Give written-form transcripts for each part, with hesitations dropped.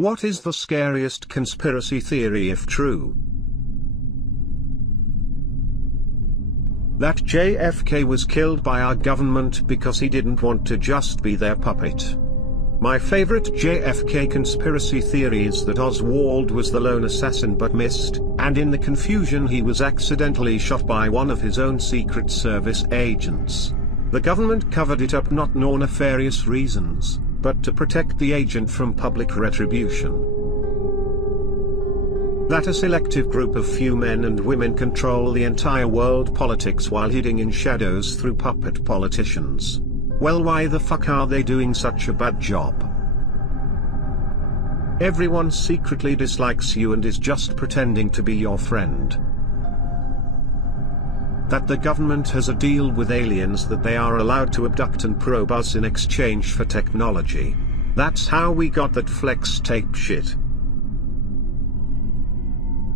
What is the scariest conspiracy theory if true? That JFK was killed by our government because he didn't want to just be their puppet. My favorite JFK conspiracy theory is that Oswald was the lone assassin but missed, and in the confusion he was accidentally shot by one of his own Secret Service agents. The government covered it up not for nefarious reasons, but to protect the agent from public retribution. That a selective group of few men and women control the entire world politics while hiding in shadows through puppet politicians. Well, why the fuck are they doing such a bad job? Everyone secretly dislikes you and is just pretending to be your friend. That the government has a deal with aliens that they are allowed to abduct and probe us in exchange for technology. That's how we got that flex tape shit.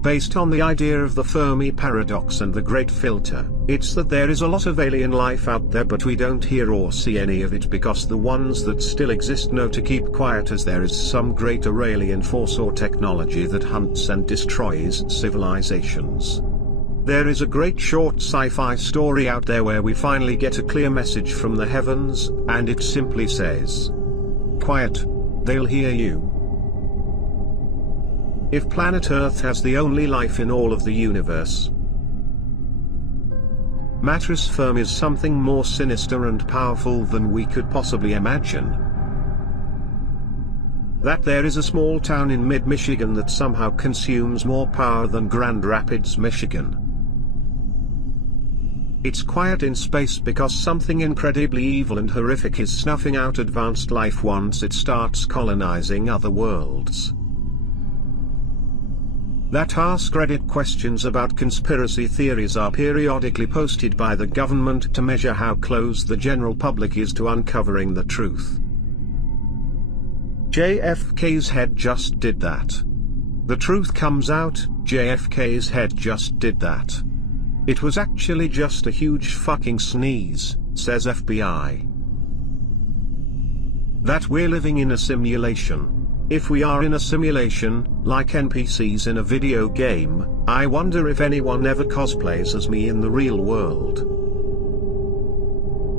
Based on the idea of the Fermi paradox and the Great Filter, it's that there is a lot of alien life out there but we don't hear or see any of it because the ones that still exist know to keep quiet, as there is some greater alien force or technology that hunts and destroys civilizations. There is a great short sci-fi story out there where we finally get a clear message from the heavens, and it simply says, "Quiet, they'll hear you." If planet Earth has the only life in all of the universe, Mattress Firm is something more sinister and powerful than we could possibly imagine. That there is a small town in mid-Michigan that somehow consumes more power than Grand Rapids, Michigan. It's quiet in space because something incredibly evil and horrific is snuffing out advanced life once it starts colonizing other worlds. That Ask Reddit questions about conspiracy theories are periodically posted by the government to measure how close the general public is to uncovering the truth. JFK's head just did that. The truth comes out, JFK's head just did that. It was actually just a huge fucking sneeze, says FBI. That we're living in a simulation. If we are in a simulation, like NPCs in a video game, I wonder if anyone ever cosplays as me in the real world.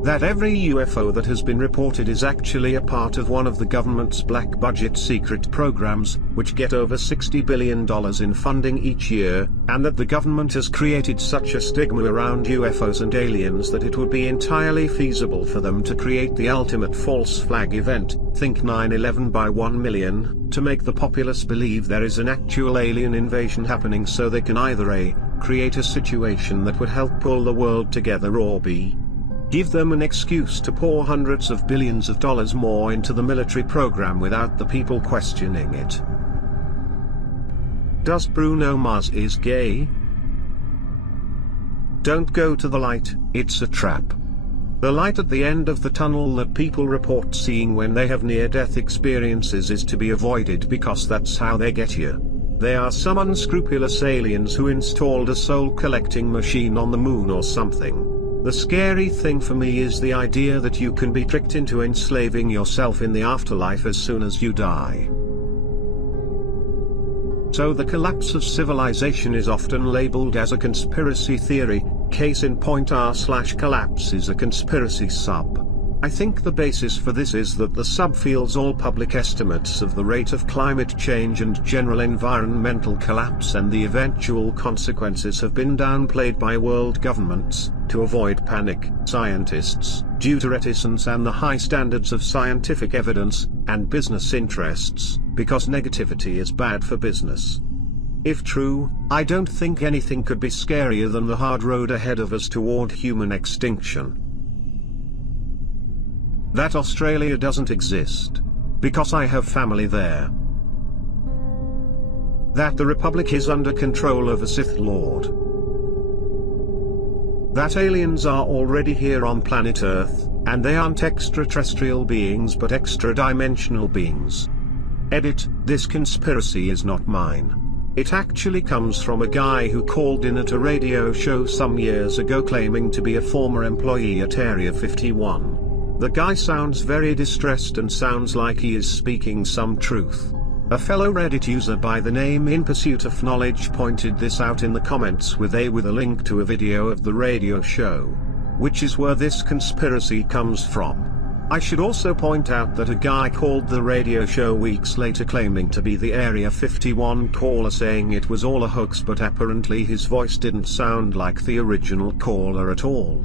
That every UFO that has been reported is actually a part of one of the government's black budget secret programs, which get over $60 billion in funding each year, and that the government has created such a stigma around UFOs and aliens that it would be entirely feasible for them to create the ultimate false flag event, think 9/11 by 1 million, to make the populace believe there is an actual alien invasion happening so they can either A, create a situation that would help pull the world together, or B, give them an excuse to pour hundreds of billions of dollars more into the military program without the people questioning it. Does Bruno Mars is gay? Don't go to the light, it's a trap. The light at the end of the tunnel that people report seeing when they have near-death experiences is to be avoided because that's how they get you. They are some unscrupulous aliens who installed a soul-collecting machine on the moon or something. The scary thing for me is the idea that you can be tricked into enslaving yourself in the afterlife as soon as you die. So the collapse of civilization is often labeled as a conspiracy theory. Case in point, r/collapse is a conspiracy sub. I think the basis for this is that the subfields all public estimates of the rate of climate change and general environmental collapse and the eventual consequences have been downplayed by world governments, to avoid panic, scientists, due to reticence and the high standards of scientific evidence, and business interests, because negativity is bad for business. If true, I don't think anything could be scarier than the hard road ahead of us toward human extinction. That Australia doesn't exist, because I have family there. That the Republic is under control of a Sith Lord. That aliens are already here on planet Earth, and they aren't extraterrestrial beings but extra-dimensional beings. Edit, this conspiracy is not mine. It actually comes from a guy who called in at a radio show some years ago claiming to be a former employee at Area 51. The guy sounds very distressed and sounds like he is speaking some truth. A fellow Reddit user by the name In Pursuit of Knowledge pointed this out in the comments with a link to a video of the radio show, which is where this conspiracy comes from. I should also point out that a guy called the radio show weeks later claiming to be the Area 51 caller, saying it was all a hoax, but apparently his voice didn't sound like the original caller at all.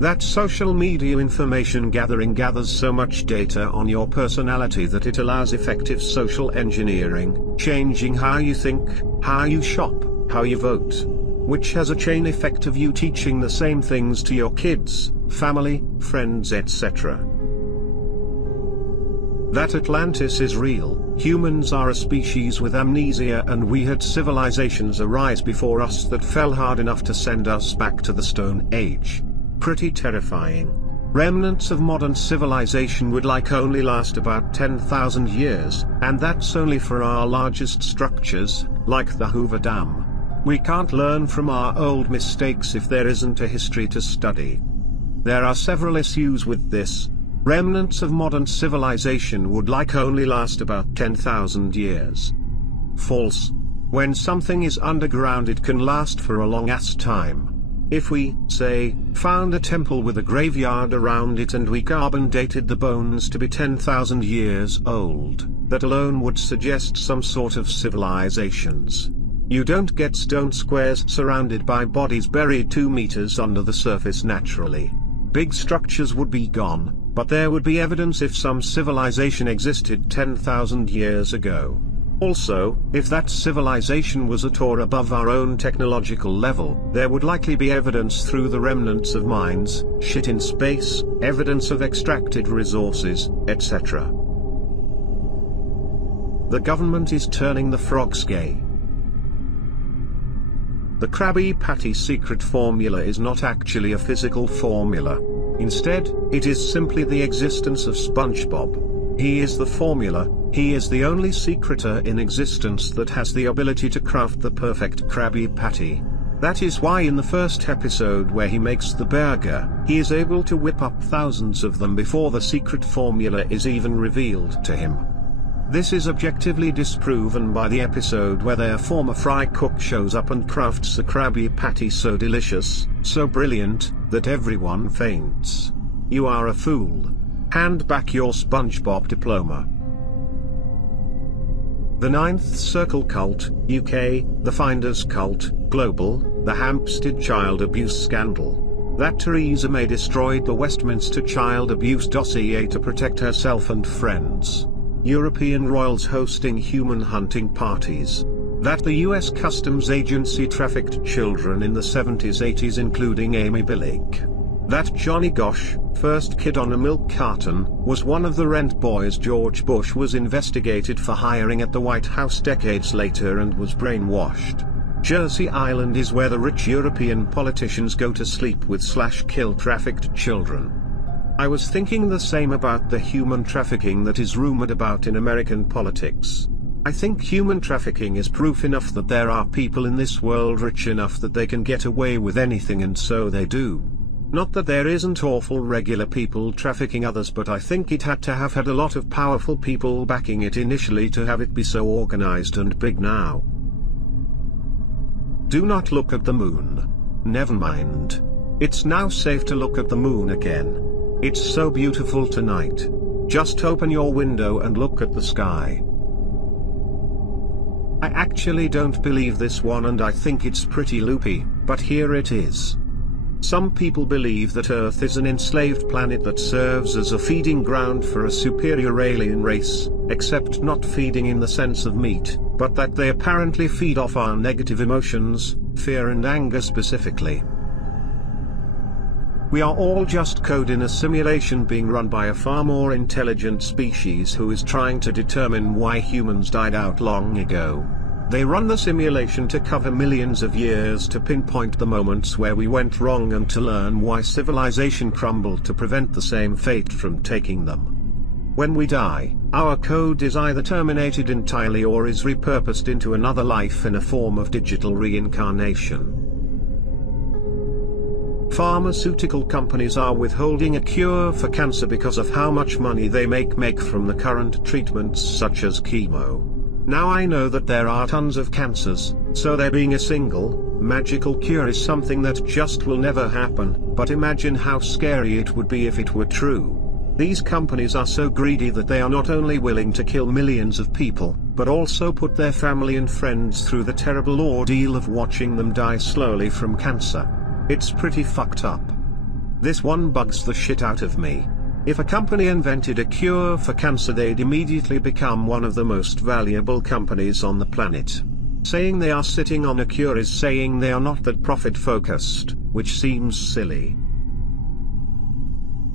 That social media information gathering gathers so much data on your personality that it allows effective social engineering, changing how you think, how you shop, how you vote, which has a chain effect of you teaching the same things to your kids, family, friends, etc. That Atlantis is real, humans are a species with amnesia, and we had civilizations arise before us that fell hard enough to send us back to the Stone Age. Pretty terrifying. Remnants of modern civilization would only last about 10,000 years, and that's only for our largest structures, like the Hoover Dam. We can't learn from our old mistakes if there isn't a history to study. There are several issues with this. Remnants of modern civilization would only last about 10,000 years. False. When something is underground, it can last for a long-ass time. If we, say, found a temple with a graveyard around it and we carbon dated the bones to be 10,000 years old, that alone would suggest some sort of civilizations. You don't get stone squares surrounded by bodies buried 2 meters under the surface naturally. Big structures would be gone, but there would be evidence if some civilization existed 10,000 years ago. Also, if that civilization was at or above our own technological level, there would likely be evidence through the remnants of mines, shit in space, evidence of extracted resources, etc. The government is turning the frogs gay. The Krabby Patty secret formula is not actually a physical formula. Instead, it is simply the existence of Spongebob. He is the formula. He is the only secreter in existence that has the ability to craft the perfect Krabby Patty. That is why in the first episode where he makes the burger, he is able to whip up thousands of them before the secret formula is even revealed to him. This is objectively disproven by the episode where their former fry cook shows up and crafts a Krabby Patty so delicious, so brilliant, that everyone faints. You are a fool. Hand back your Spongebob diploma. The Ninth Circle Cult, UK, the Finders Cult, Global, the Hampstead child abuse scandal. That Theresa May destroyed the Westminster child abuse dossier to protect herself and friends. European royals hosting human hunting parties. That the US Customs Agency trafficked children in the 70s 80s including Amy Billig. That Johnny Gosh, first kid on a milk carton, was one of the rent boys George Bush was investigated for hiring at the White House decades later and was brainwashed. Jersey Island is where the rich European politicians go to sleep with / kill trafficked children. I was thinking the same about the human trafficking that is rumored about in American politics. I think human trafficking is proof enough that there are people in this world rich enough that they can get away with anything, and so they do. Not that there isn't awful regular people trafficking others, but I think it had to have had a lot of powerful people backing it initially to have it be so organized and big now. Do not look at the moon. Never mind. It's now safe to look at the moon again. It's so beautiful tonight. Just open your window and look at the sky. I actually don't believe this one, and I think it's pretty loopy, but here it is. Some people believe that Earth is an enslaved planet that serves as a feeding ground for a superior alien race, except not feeding in the sense of meat, but that they apparently feed off our negative emotions, fear and anger specifically. We are all just code in a simulation being run by a far more intelligent species who is trying to determine why humans died out long ago. They run the simulation to cover millions of years to pinpoint the moments where we went wrong and to learn why civilization crumbled to prevent the same fate from taking them. When we die, our code is either terminated entirely or is repurposed into another life in a form of digital reincarnation. Pharmaceutical companies are withholding a cure for cancer because of how much money they make from the current treatments such as chemo. Now I know that there are tons of cancers, so there being a single, magical cure is something that just will never happen, but imagine how scary it would be if it were true. These companies are so greedy that they are not only willing to kill millions of people, but also put their family and friends through the terrible ordeal of watching them die slowly from cancer. It's pretty fucked up. This one bugs the shit out of me. If a company invented a cure for cancer, they'd immediately become one of the most valuable companies on the planet. Saying they are sitting on a cure is saying they are not that profit-focused, which seems silly.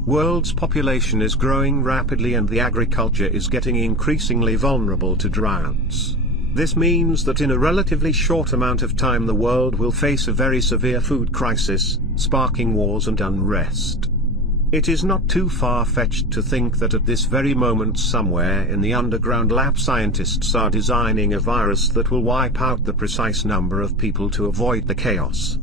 World's population is growing rapidly and the agriculture is getting increasingly vulnerable to droughts. This means that in a relatively short amount of time the world will face a very severe food crisis, sparking wars and unrest. It is not too far-fetched to think that at this very moment somewhere in the underground lab scientists are designing a virus that will wipe out the precise number of people to avoid the chaos.